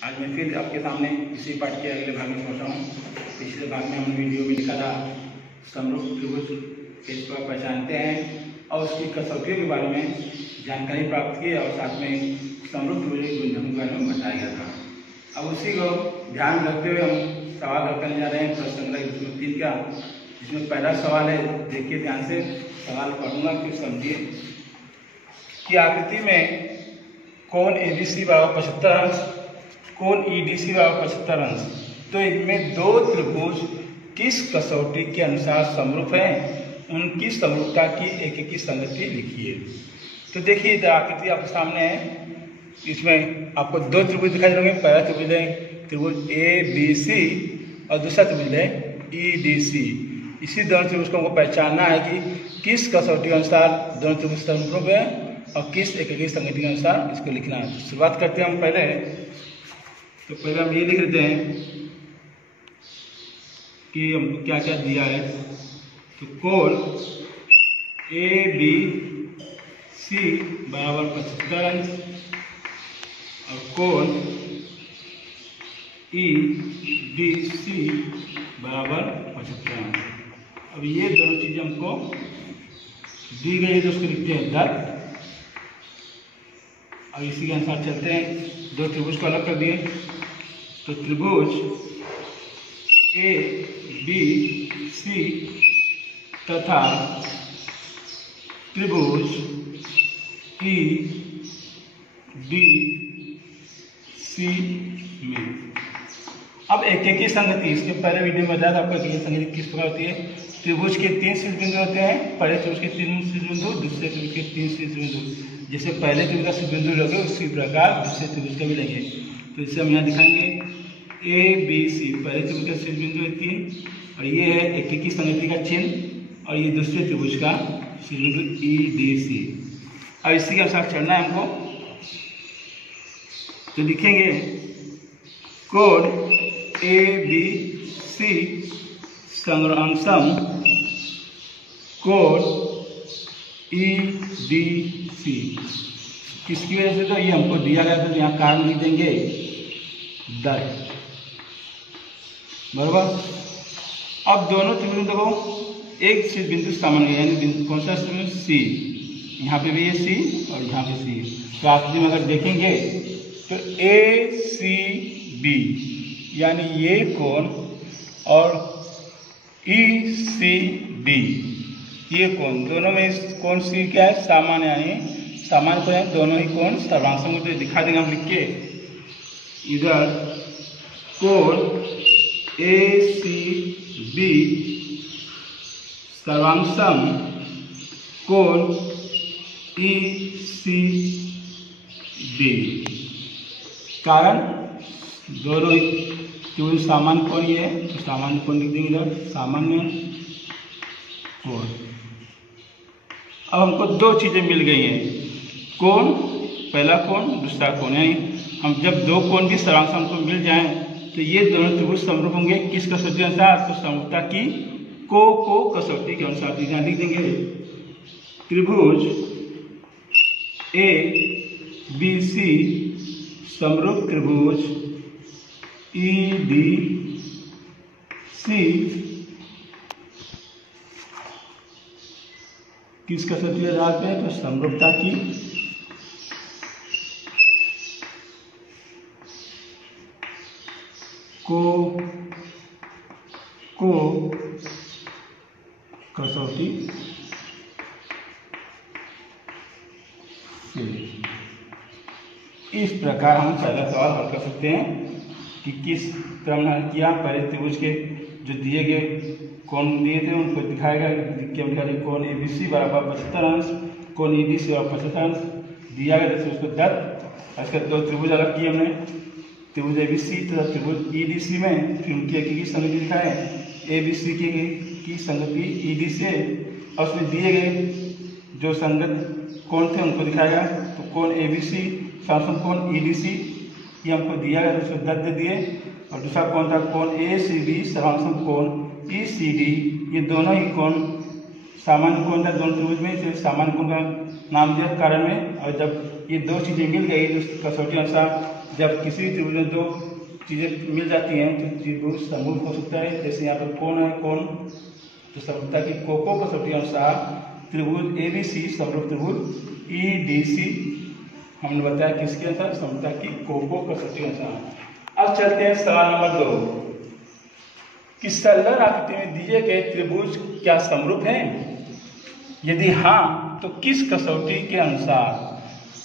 आज मैं फिर आपके सामने इसी पाठ के अगले भाग में पहुंचा हूँ। पिछले भाग में हमने वीडियो में लिखा था समरूप त्रिभुज कैसे आप पहचानते हैं और उसकी कसौटियों के बारे में जानकारी प्राप्त की और साथ में समरूप त्रिभुज के गुणधर्मों के बारे में बताया गया था। अब उसी को ध्यान रखते हुए हम सवाल हल करने जा रहे हैं प्रश्न संख्या 3 का, जिसमें पहला सवाल है, देखिए ध्यान से, सवाल पढ़ूंगा फिर समझिए कि आकृति में कोण ABC बराबर 75 अंश, कोण EDC बराबर 75 अंश, तो इनमें दो त्रिभुज किस कसौटी के अनुसार समरूप हैं, उनकी समरूपता की एक संगति लिखिए। तो देखिए आकृति आपके सामने है, इसमें आपको दो त्रिभुज दिखाई देंगे। पहला त्रिभुज है त्रिभुज ABC और दूसरा त्रिभुज है EDC। इसी दोनों त्रिभुज को हमको पहचानना है कि किस कसौटी के अनुसार दोनों त्रिभुज समरूप है और किस एक संगति के अनुसार इसको लिखना है। तो शुरुआत करते हैं हम पहले, तो पहले हम ये लिख लेते हैं कि हमको क्या क्या दिया है। तो कोण ABC बराबर 75 अंश और कोण EDC बराबर 75 अंश। अब ये दोनों चीजें हमको दी गई है, तो उसको लिखते हैं 10। अब इसी के अनुसार चलते हैं, दो त्रिभुज को अलग कर दिए। तो त्रिभुज ABC तथा त्रिभुज EDC में अब एक ही संगति, इसके पहले वीडियो में बताया था आपको एक संगति किस प्रकार होती है। त्रिभुज के 3 शीर्ष बिंदु होते हैं, पहले त्रिभुज के 3 शीर्ष बिंदु, दूसरे त्रिभुज के 3 शीर्ष बिंदु। जैसे पहले त्रिभुज का शीर्ष बिंदु लगे उसी प्रकार दूसरे त्रिभुज का भी लगे। तो इसे हम यहाँ दिखाएंगे ABC, पहले त्रिभुज का शीर्ष बिंदु है 3 और ये है एक ही संगति का चिन्ह, और ये दूसरे त्रिभुज का शीर्ष बिंदु EDC। अब इसी के अनुसार चलना है हमको, तो लिखेंगे कोण ABC संग्रांसम कोण EDC। किसकी वजह से, तो ये हमको दिया गया था, यहाँ कारण लिख देंगे 10 बराबर। अब दोनों त्रिभुज देखो एक शीर्ष बिंदु सामान्य, यानी बिंदु कौन सा शीर्ष बिंदु C, यहाँ पे भी ये C और यहाँ पे C। तो आकृति में अगर देखेंगे तो ACB यानी ये कोण और ECD ये कोण, दोनों में कोण C क्या है, सामान्य, यानी सामान्य कोण है, दोनों ही कोण सर्वांशम को दिखा देंगे हम लिख के। इधर कोण ACB सर्वांशम कोण ECD, कारण दोनों त्रिभुज सामान्य कोण ही है, तो सामान्य कोण लिख देंगे इधर, सामान्य कोण। अब हमको दो चीजें मिल गई हैं, कोण, पहला कोण, दूसरा कोण, यानी हम जब दो कोण की सर्वांश हमको मिल जाएं तो ये दोनों त्रिभुज समरूप होंगे किस कसौटी के अनुसार, तो समरूपता की को कसौटी के अनुसार। तो यहाँ लिख देंगे त्रिभुज ABC समरूप त्रिभुज EDC किस कसौटी के आधार पे, तो समरूपता की को कसौटी से। इस प्रकार हम पहला सवाल हल कर सकते हैं कि किस क्रम में हल किया। पहले त्रिभुज के जो दिए गए कोण दिए थे उनको दिखाएगा कि कोण ABC बराबर 75 अंश, कोण EDC बराबर 75 अंश दिया गया, जैसे उसको 10। इसके दो त्रिभुज अलग किए हमने, त्रिभुज ABC तथा त्रिभुज EDC में, फिर उनकी एक संगति दिखाए, ABC की संगति EDC है, और उसमें दिए गए जो संगत कोण थे उनको दिखाएगा। तो कोण ABC सर्वांशम कोण EDC ये हमको दिया गया, तो 10 दे दिए, और दूसरा कोण था कोण ACB सर्वांशम कोण ECD, ये दोनों ही कोण सामान्य कोण था दोनों त्रिभुज में, इसे सामान्य कोण का नाम दिया कारण में। और जब ये दो चीजें मिल गई तो कसौटी अनुसार जब किसी भी त्रिभुज में दो चीज़ें मिल जाती हैं तो त्रिभुज समरूप हो सकता है। जैसे यहाँ पर कोण है, कोण तो समरूपता की कोको कसौटी अनुसार त्रिभुज ABC समरूप त्रिभुज EDC हमने बताया किसके अनुसार, समरूपता की कोको कसौटी अनुसार। अब चलते हैं सवाल नंबर 2 कि सरल आकृति में दिए गए त्रिभुज क्या समरूप हैं? यदि हाँ तो किस कसौटी के अनुसार?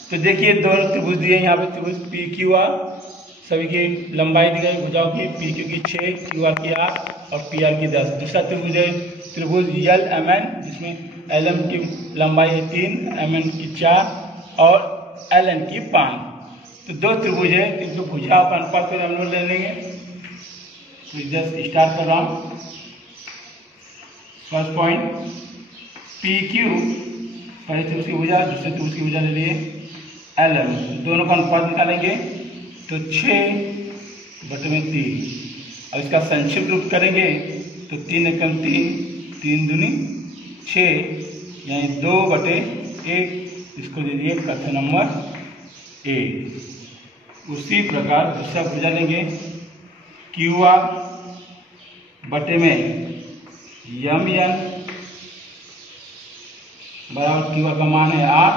तो देखिए दोनों त्रिभुज दिए, यहाँ पे त्रिभुज PQR सभी की लंबाई दी गई भुजाओं की, PQ की 6, QR की 8 और PR की 10। दूसरा त्रिभुज है त्रिभुज LMN जिसमें LM की लंबाई है 3, MN की 4 और LN की 5। तो दो त्रिभुज है, इनको भुजाओं का अनुपात पर हम लोग ले लेंगे। तो जस्ट स्टार्ट कर रहा हूँ। फर्स्ट पॉइंट PQ पहले त्रिभुज की भुजा, दूसरे त्रिभुज की भुजा ले लिए LM, दोनों का अनुपात निकालेंगे तो 6/3। अब इसका संक्षिप्त रूप करेंगे तो 3 एकम 3, 3 दूनी 6 यानी 2/1। इसको दे दिए कथन नंबर A। उसी प्रकार दूसरा भुजा लेंगे QR बटे में MN बराबर QR का मान है 8,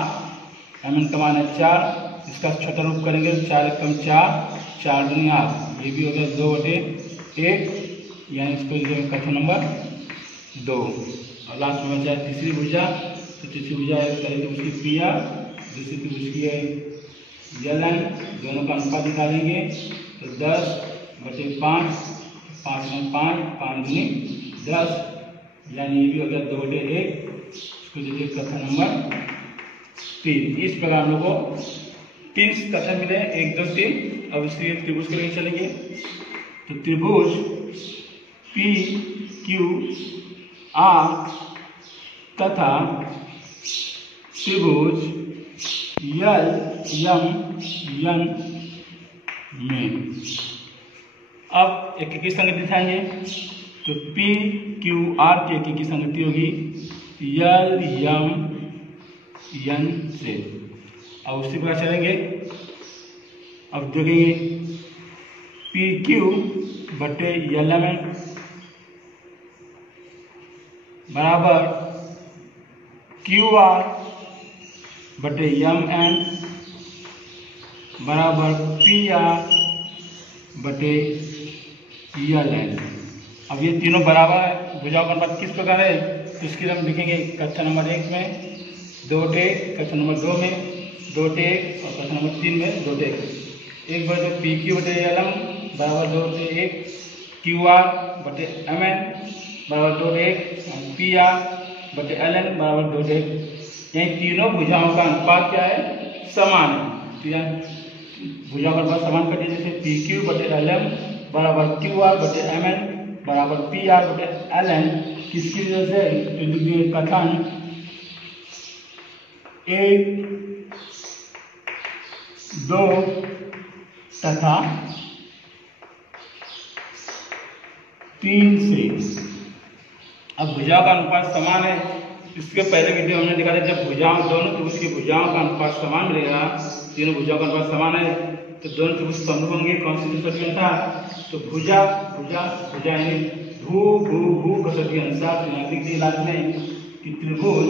MN का मान है 4। इसका छोटा रूप करेंगे 4 एकम 4, 4 दूनी 8, ये भी हो गया 2/1 यानी इसको कथन नंबर 2। और लास्ट में बचा है तीसरी भुजा। तो तीसरी भुजा है पहले तो उसकी PR, दूसरी तो उसकी है LN, दोनों का अनुपात निकालेंगे तो 10/5, 5 में 5, 5 दूनी 10 यानी ये भी हो गया 2/1। इसको दीजिए कथन नंबर 3। इस प्रकार हम लोग को 3 कथन मिले, 1 2 3। अब इसलिए त्रिभुज के लिए चलेंगे तो त्रिभुज PQR तथा त्रिभुज LMN में अब एक की संगति दिखाएंगे तो PQR की एक की संगति होगी LMN से। अब उसी प्रकार चलेंगे। अब देखेंगे PQ बटे LMN बराबर QR बटे MN बराबर PR बटे LN। अब ये तीनों बराबर है, भुजाओं का अनुपात किस प्रकार है तो इसके लिए हम लिखेंगे कथन नंबर 1 में 2/1, कथन नंबर 2 में 2/1 और कथन नंबर 3 में 2/1। एक बार तो PQ बटे LM बराबर 2/1, QR बटे MN बराबर 2/1 और PR बटे LN बराबर 2/1। यही तीनों भुजाओं का अनुपात क्या है, समान है। तो यहाँ भुजाओं का अनुपात समान कर दिए। जैसे PQ बटे LM बराबर QR बटे MN बराबर PR बटे LN। किसकी वजह से कथन 1, 2 तथा 3 से। अब भुजाओं का अनुपात समान है। इसके पहले वीडियो हमने दिखा था जब भुजाओं दोनों त्रिभुज की भुजाओं का अनुपात समान मिलेगा, तीनों भुजाओं का अनुपात समान है तो दोनों त्रिभुज समरूप होंगे। कौन सी कसौटी था तो भुजा भुजा भुजा यानी भू भू भू कसौटी अनुसार लिख दिए लास्ट में कि त्रिभुज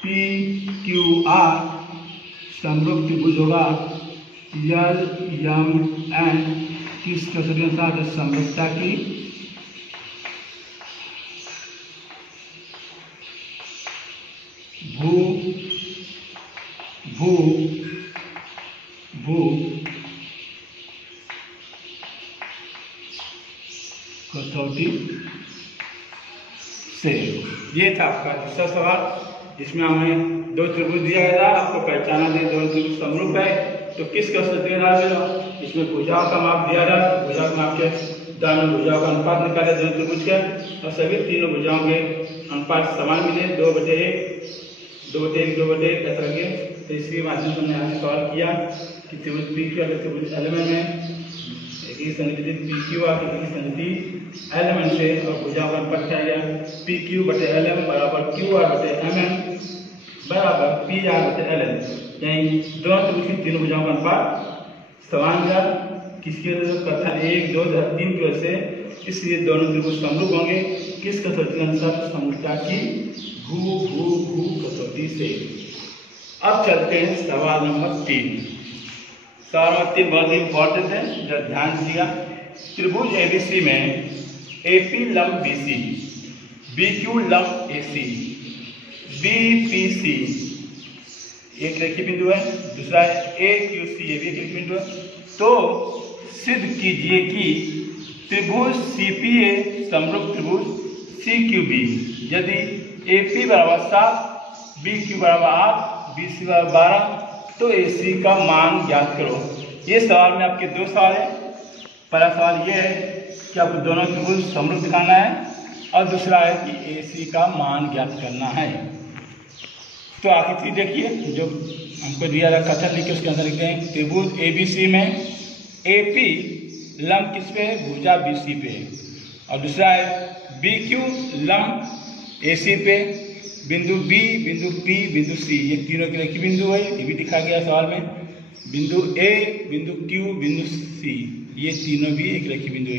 PQR समरूप त्रिभुज होगा LMN किस कसौटी अनुसार, समरूपता की भू भू भू कसौटी से। ये था आपका दूसरा सवाल जिसमें हमें दो त्रिभुज दिया गया था, आपको पहचाना दे दोनों त्रिभुज समरूप है तो किस कसौटी के साथ इसमें भुजाओं का माप दिया था, भुजाओं का माप के दोनों भुजाओं का अनुपात निकाले दोनों त्रिभुज के और सभी तीनों भुजाओं के अनुपात समान मिले 2/1 2/1 2/1 ऐसा करके। तो इसके माध्यम से हमने यहाँ सवाल किया कि त्रिभुज PQ और त्रिभुज LMN में एक ही संगति PQ और एक ही संगति LMN से और भुजाओं का अनुपात क्या गया PQ बटे LM बराबर QR बटे MN बराबर PR बटे LN। यानी दोनों त्रिभुज की तीनों भुजाओं का अनुपात समांतर किसके कथन 1, 2, 3 की वजह से, इसलिए दोनों त्रिभुज समरूप होंगे। किस कसौटी के अनुसार? समरूपता की भू भू भू कसौटी से। अब चलते हैं सवाल नंबर 3। सवाल नंबर 3 बहुत ही इंपॉर्टेंट है, जरा ध्यान दीजिएगा। त्रिभुज एबीसी में एपी लंब बीसी, बीक्यू लंब एसी, बीपीसी एक रेखीय बिंदु है, दूसरा है AQC, ये भी एक रेखीय बिंदु है। तो सिद्ध कीजिए कि त्रिभुज CPA समरूप त्रिभुज CQB यदि AP बराबर 7, BQ बराबर 8, BC बराबर 12 तो AC का मान ज्ञात करो। ये सवाल में आपके दो सवाल है। पहला सवाल ये है कि आपको दोनों त्रिभुज समरूप दिखाना है, और दूसरा है कि AC का मान ज्ञात करना है। तो आखिर चीज देखिए, जो हमको दिया था कथन लिखे उसके अंदर लिखते हैं त्रिभुज ABC में AP लंब किस पे है? भुजा BC पे। और दूसरा है BQ लंब AC पे, बिंदु B, बिंदु P, बिंदु C, ये तीनों के रेखीय बिंदु है। ये भी दिखा गया सवाल में। बिंदु A, बिंदु Q, बिंदु C, ये तीनों भी एक रेखीय बिंदु है।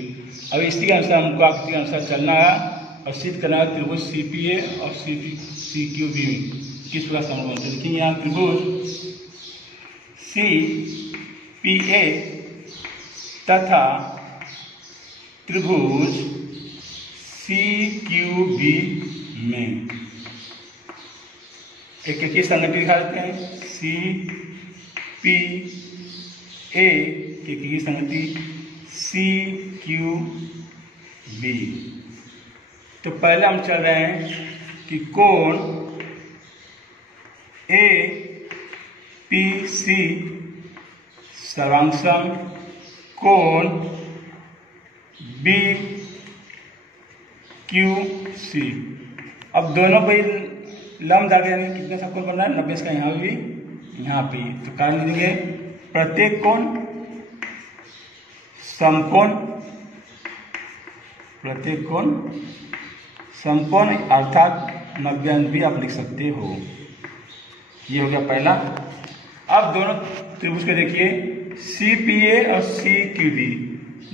अब इसी के अनुसार हमको आकृति के अनुसार चलना है और सिद्ध करना है त्रिभुज CPA और CQB किस प्रकार समरूप होते हैं। देखिए यहाँ त्रिभुज CPA तथा त्रिभुज CQB में एक एक संगति दिखा देते हैं। CPA की संगति CQB। तो पहले हम चल रहे हैं कि कोण APC सर्वांगसम कोण BQC। अब दोनों पे लंब धागे यानी कितने समकोण बन रहा है? 90 का यहाँ भी यहाँ भी। तो कारण लिखेंगे प्रत्येक कोण समकोण, प्रत्येक कोण समकोण अर्थात 90 अंश भी आप लिख सकते हो। ये हो गया पहला। अब दोनों त्रिभुज को देखिए CPA और CQB,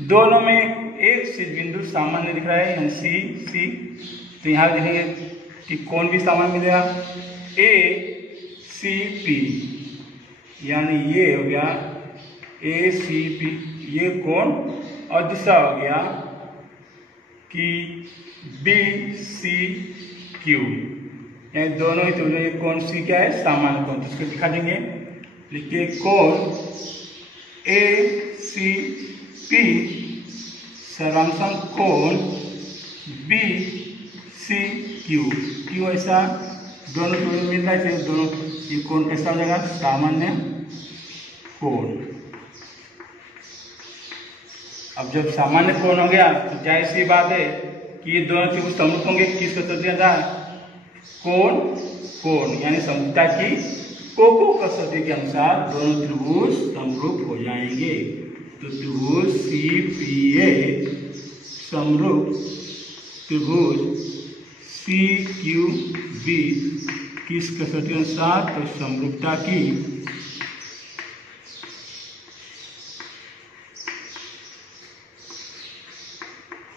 दोनों में एक सिद्ध बिंदु सामान्य दिख रहा है यानी C। तो यहाँ लिखेंगे कि कोण भी सामान्य मिलेगा ACP, यानी ये हो गया ACP ये कोण। और दूसरा हो गया कि BCQ, यानी दोनों ही त्रिभुजों ये कोण C क्या है? सामान्य कोण। तो इसको दिखा देंगे, लिखिए कोण ACP सर्वांगसम कोण BCQ। क्यों ऐसा? दोनों त्रिभुज मिल रहा है, दोनों ये कोण कैसा हो जाएगा? सामान्य कोण। अब जब सामान्य कोण हो गया तो जाहिर सी बात है कि ये दोनों त्रिभुज समरूप होंगे। किस कसौटी था? कोण कोण, यानी समरूपता की को कसौटी के अनुसार दोनों त्रिभुज समरूप हो जाएंगे। तो त्रिभुज CPA समरूप त्रिभुज CQB किस कसौटी के अनुसार? तो समरूपता की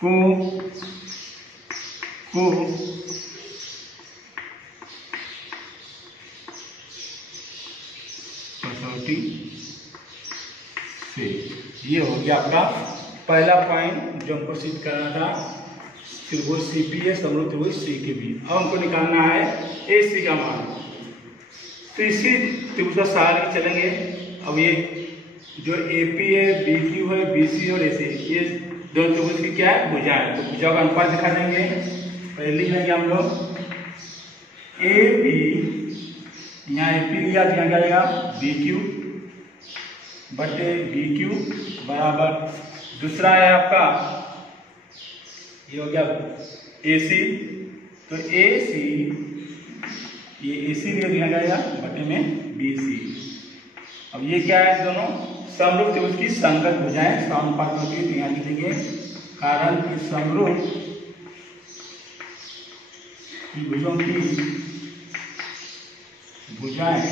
को कसौटी से। ये हो गया आपका पहला पॉइंट जो हमको सिद्ध करना था, त्रिभुज CPA समरूप त्रिभुज CQB। अब हमको निकालना है AC का मान। तो इसी त्रिभुज का सहारा चलेंगे। अब ये जो AP है, BQ है, BC और AC, ये दो त्रिभुज की क्या है? भुजा है। तो भुजा का अनुपात दिखा देंगे। पहले लिख लेंगे हम लोग AP, यहाँ AP लिया तो यहाँ क्या जाएगा? BQ बटे BQ बराबर, दूसरा है आपका ये हो गया AC। तो AC ये AC लिया जाएगा बटे में BC। अब ये क्या है? दोनों समरूप त्रिभुज की संगत भुजाएं समानुपात होती है। यहाँ लिखेंगे कारण कि समरूप त्रिभुजों की भुजाएं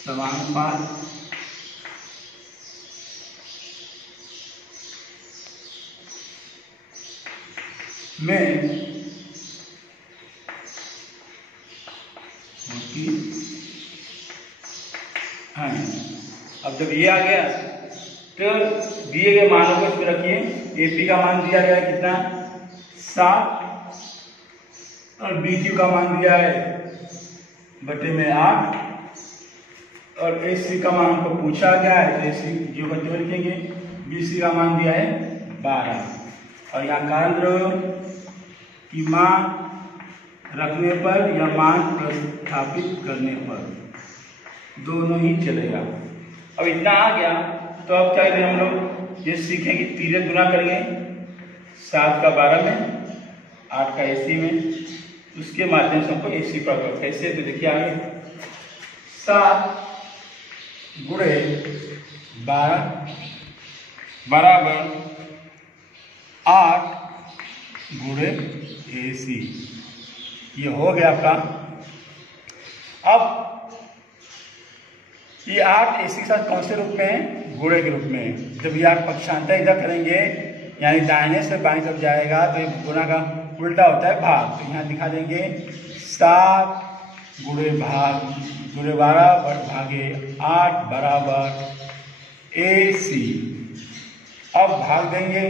समानुपात में होती है। अब जब ये आ गया तो दिए गए मानों को इसमें रखिए। एपी का मान दिया गया है कितना 7 और बीक्यू का मान दिया है बटे में 8 और एसी का मान हमको पूछा गया है तो एसी जो बच्चे लिखेंगे। बीसी का मान दिया है 12 और यहाँ कारण द्रव्य की मान रखने पर या मान प्रतिस्थापित करने पर दोनों ही चलेगा। अब इतना आ गया तो अब क्या करें हम लोग ये सीखेंगे तीरे गुना करेंगे 7 का 12 में 8 का एसी में, उसके माध्यम से हमको एसी प्राप्त कैसे तो देखिए आगे 7 गुणे 12 बराबर 8 गुणे एसी। ये हो गया आपका। अब ये 8 एसी के साथ कौन से रूप में है गुणे के रूप में। जब ये 8 पक्षांतर इधर करेंगे यानी दाहिने से बाईं तरफ जाएगा तो ये गुणा का उल्टा होता है भाग। तो यहाँ दिखा देंगे 7 गुणे 12 भागे 8 बराबर एसी। अब भाग देंगे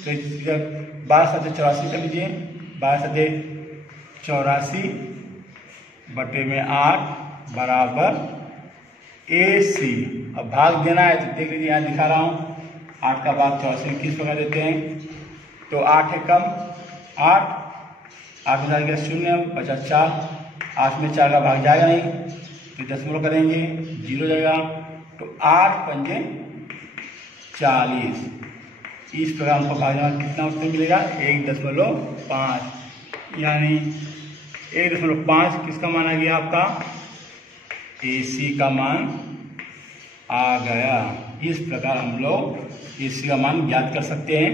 तो 12 7 84 कर लीजिए। 12 7 84 बटे में 8 बराबर एसी। अब भाग देना है तो देख लीजिए यहाँ दिखा रहा हूँ 8 का भाग 84 में किस प्रकार देते हैं तो 8 है कम 8 में जाएगा 0 बचा 4 8 में 4 का भाग जाएगा नहीं तो दशमलव करेंगे 0 जाएगा तो 8 पंजे 40। इस प्रकार हमको भाग कितना उत्तर मिलेगा 1.5 यानी 1.5 किसका मान आ गया आपका एसी का मान आ गया। इस प्रकार हम लोग एसी का मान ज्ञात कर सकते हैं।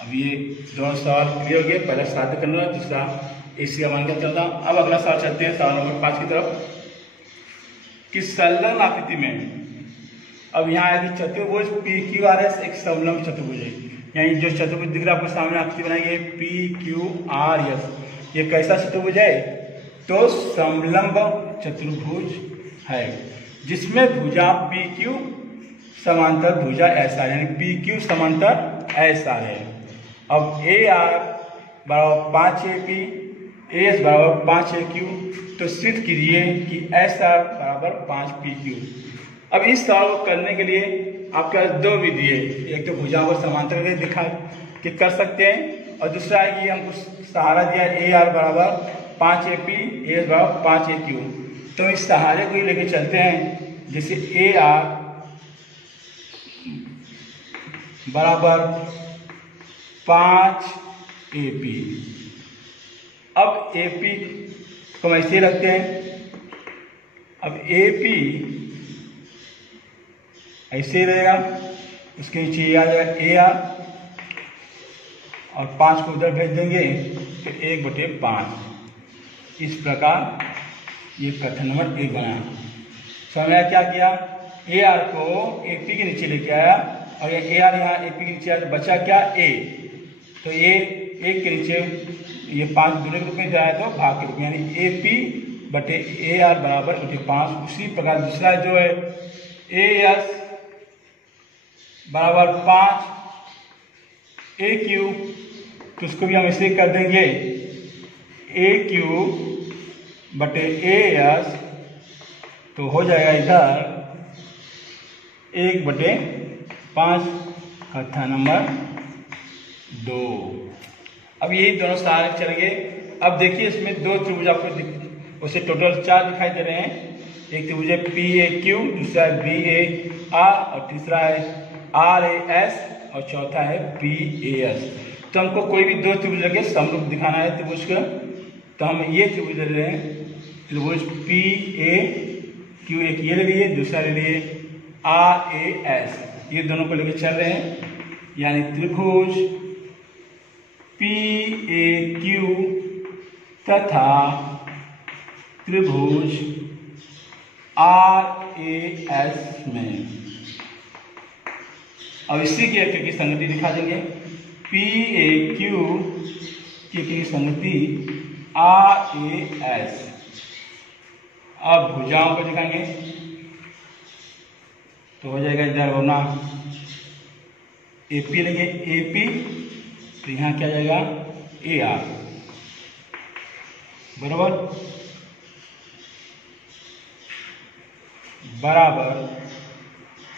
अब ये दोनों सवाल क्लियर हो गए। पहला साध्य करना दूसरा एसी का मान क्या चलता। अब अगला सवाल चलते हैं सवाल नंबर 5 की तरफ कि संलग्न आकृति में। अब यहाँ यदि चतुर्भुज पी क्यू आर एस एक संलग्न चतुर्भुज है यानी जो चतुर्भुज दिख रहा है आपको सामने आकृति बनाई है पी क्यू आर एस। ये कैसा चतुर्भुज है तो समलंब चतुर्भुज है जिसमें भुजा पी क्यू समांतर भुजा एस आर यानी पी क्यू समांतर एस आर है। अब ए आर बराबर 5 ए पी एस बराबर 5 ए क्यू तो सिद्ध कीजिए कि एस आर बराबर 5 पी क्यू। अब इस सवाल को करने के लिए आपके पास दो विधि है। एक तो भुजाओं को समांतर करके दिखा कि कर सकते हैं और दूसरा है कि हमको सहारा दिया ए आर बराबर 5 ए पी एस बराबर 5 ए क्यू। तो इस सहारे को ही लेके चलते हैं जैसे ए आर बराबर 5 ए पी। अब ए पी को हम ऐसे रखते हैं। अब ए पी ऐसे ही रहेगा उसके नीचे ये आ जाएगा ए आर और 5 को उधर भेज देंगे तो 1/5। इस प्रकार ये प्रश्न नंबर 1 बना। समझ में क्या किया ए आर को ए पी के नीचे लेके आया और ये ए आर यहाँ ए पी के नीचे आया तो बचा क्या ए। तो ये 1 के नीचे ये 5 गुणे के रूप में जाए तो भाग के रूप में यानी ए पी बटे ए आर बराबर 5। उसी प्रकार दूसरा जो है ए एस बराबर 5 ए क्यू तो उसको भी हम ऐसे कर देंगे ए क्यू बटे ए एस तो हो जाएगा इधर 1/5 कथा नंबर 2। अब यही दोनों सहारे चलेंगे। अब देखिए इसमें दो त्रिभुज आपको उसे टोटल 4 दिखाई दे रहे हैं। एक त्रिभुज है पी ए क्यू दूसरा है बी ए आर और तीसरा है आर ए एस और चौथा है पी ए एस। तो हमको कोई भी दो त्रिभुज लगे समरूप दिखाना है त्रिभुज का तो हम ये त्रिभुज ले रहे हैं। त्रिभुज पी ए क्यू एक ये ले लिए दूसरा ले लिए आर ए एस। ये दोनों को लेके चल रहे हैं यानी त्रिभुज पी ए क्यू तथा त्रिभुज RAS में। अब इसी की संगति दिखा देंगे, PAQ की संगति RAS। अब भुजाओं को दिखाएंगे तो हो जाएगा, इधर होना AP लेंगे, AP तो यहाँ क्या जाएगा AR, बराबर बराबर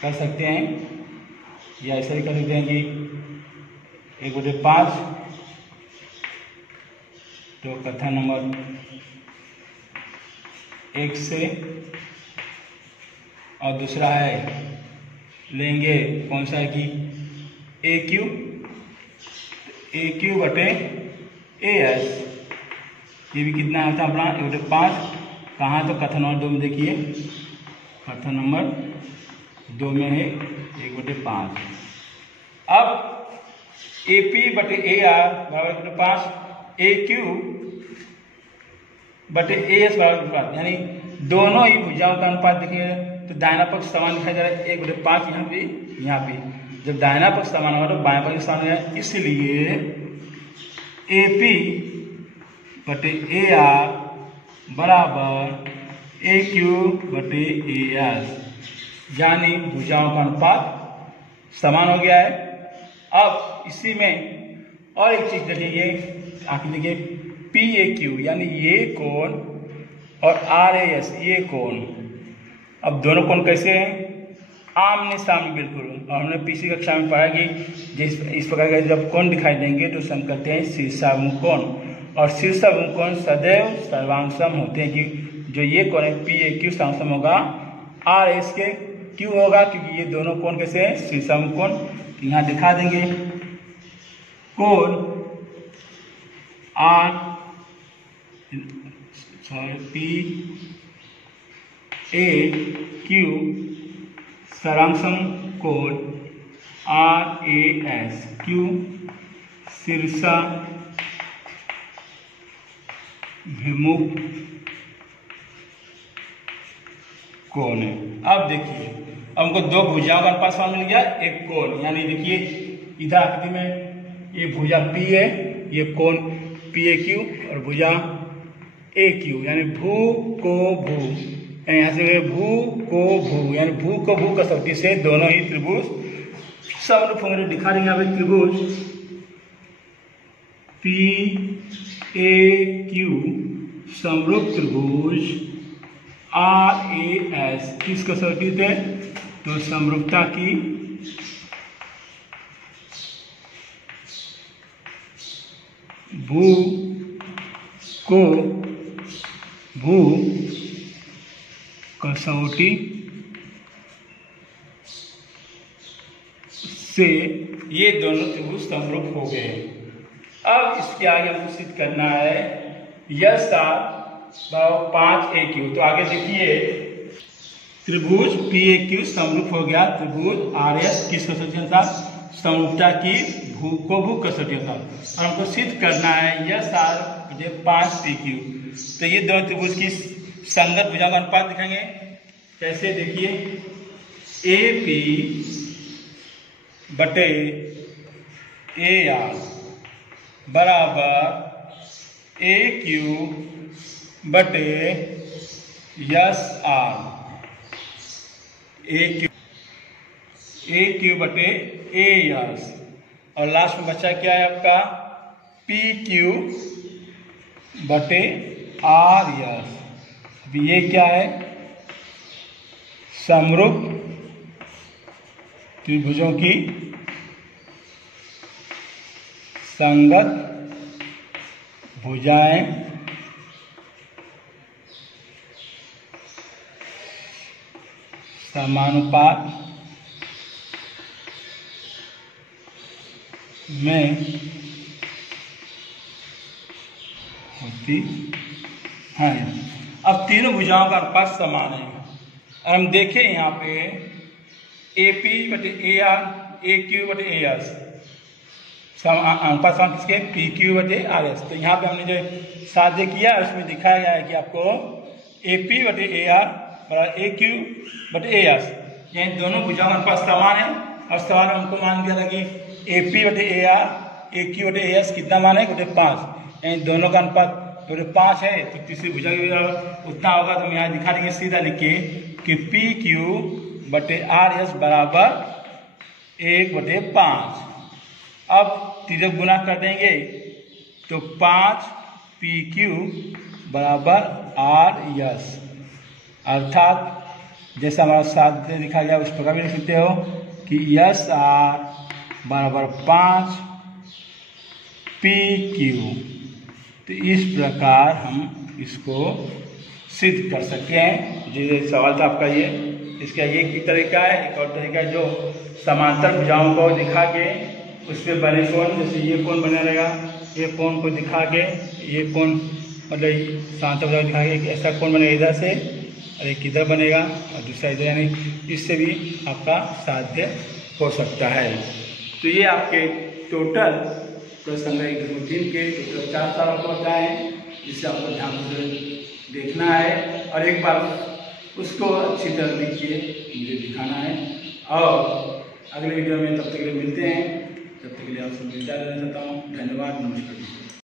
कर सकते हैं, या ऐसे भी कर सकते हैं कि 1/5 तो कथन नंबर 1 से, और दूसरा है लेंगे कौन सा है कि AQ/AS, ये भी कितना होता है अपना 1/5, कहाँ तो कथन नंबर 2 में देखिए, कथन नंबर 2 में है 1/5। अब AP/AR बराबर 1/5, AQ/AS बराबर 1/5, यानी दोनों ही भुजाओं का अनुपात देखिए तो दाहिना पक्ष समान दिखाई दे रहा है, 1/5 यहाँ भी। जब दाहिना पक्ष समान होगा तो बाएं पक्ष समान है, इसलिए AP/AR बराबर AQ/AS, यानी भुजाओं का अनुपात समान हो गया है। अब इसी में और एक चीज देखिए, आखिर देखिए PAQ यानी ये कोण और RAS ये कोण, अब दोनों कोण कैसे हैं, आमने सामने बिल्कुल। और हमने पिछली कक्षा में पढ़ा कि इस प्रकार के जब कोण दिखाई देंगे तो हम कहते हैं शीर्षाभिमुख कोण, और शीर्षाभिमुख कोण सदैव सर्वांगसम होते हैं, कि जो ये कोण है PAQ सर्वांगसम होगा RAS के, क्यों होगा, क्योंकि ये दोनों कोण कैसे हैं शीर्षाभिमुख कोण। यहाँ दिखा देंगे कोण PAQ सर्वांगसम कोण RAS, क्यों शीर्षाभिमुख कोण है। अब देखिए, अब हमको दो भुजाओं का अनुपात समान मिल गया, एक कोण, यानी देखिए इधर आकृति में ये भुजा P है, ये कोण PAQ, और भुजा AQ, यानी भू को भू, यहाँ से भू को भू, यानी भू को भू कसौटी से दोनों ही त्रिभुज समरूप होंगे। दिखा देंगे यहाँ पे त्रिभुज PAQ समरूप त्रिभुज RAS किस कसौटी से, तो समरूपता की भू को भू कसौटी से ये दोनों त्रिभुज समरूप हो गए। अब इसके आगे हमको सिद्ध करना है यह 5AQ। तो आगे देखिए त्रिभुज PAQ समरूप हो गया, त्रिभुज RAS किस कसौटी के साथ, समरूपता की भू को भू कसौटी के साथ, और हमको सिद्ध करना है यह 5PQ। तो ये दोनों त्रिभुज की संगत भुजाओं का अनुपात दिखाएंगे, कैसे देखिए AP/AR बराबर AQ/SR, AQ/AS, और लास्ट में बचा क्या है आपका PQ/RS। अभी ये क्या है, समरूप त्रिभुजों की संगत भुजाएं समानुपात में होती है। अब तीनों भुजाओं का अनुपात समान है। हम देखें यहाँ पे AP/AR AQ/AS अनुपात समान किसके, PQ/RS। तो यहाँ पे हमने जो साध्य किया उसमें दिखाया गया है कि आपको AP/AR बराबर ए क्यू बटे ए एस, यानी दोनों भुजाओं का अनुपात समान है। और सवाल में हमको मान दिया था कि ए पी बटे ए आर, ए क्यू बटे ए एस कितना मान है बटे 5, यानी दोनों का अनुपात बटे 5 है, तो तीसरी भुजा की उतना होगा। तो हम यहाँ दिखा देंगे, सीधा लिखिए कि पी क्यू बटे आर एस बराबर 1/5। अब तीसरे गुना कर देंगे तो 5 पी क्यू बराबर आर एस, अर्थात जैसा हमारा साथ लिखा गया उस प्रकार भी लिख सकते हो कि एस आर बराबर 5 पी क्यू। तो इस प्रकार हम इसको सिद्ध कर सकते हैं। जो सवाल था आपका ये, इसका ये एक तरीका है। एक और तरीका है जो समांतर भुजाओं को दिखा के उस पर बने कोण, जैसे ये कोण बना रहेगा, ये कोण को दिखा के ये कोण मतलब समांतर भुजाओं दिखा के ऐसा कोण बनेगा इधर से, और एक इधर बनेगा और दूसरा इधर, यानी इससे भी आपका साध्य हो सकता है। तो ये आपके टोटल प्रश्न 1-3 के टोटल 4 सवालों को बताए हैं, जिससे आपको ध्यान से देखना है और एक बार उसको अच्छी तरह लिख के मुझे दिखाना है। और अगले वीडियो में तब तक के लिए मिलते हैं, तब तक के लिए आपसे विदा लेना चाहता हूँ। धन्यवाद, नमस्कार।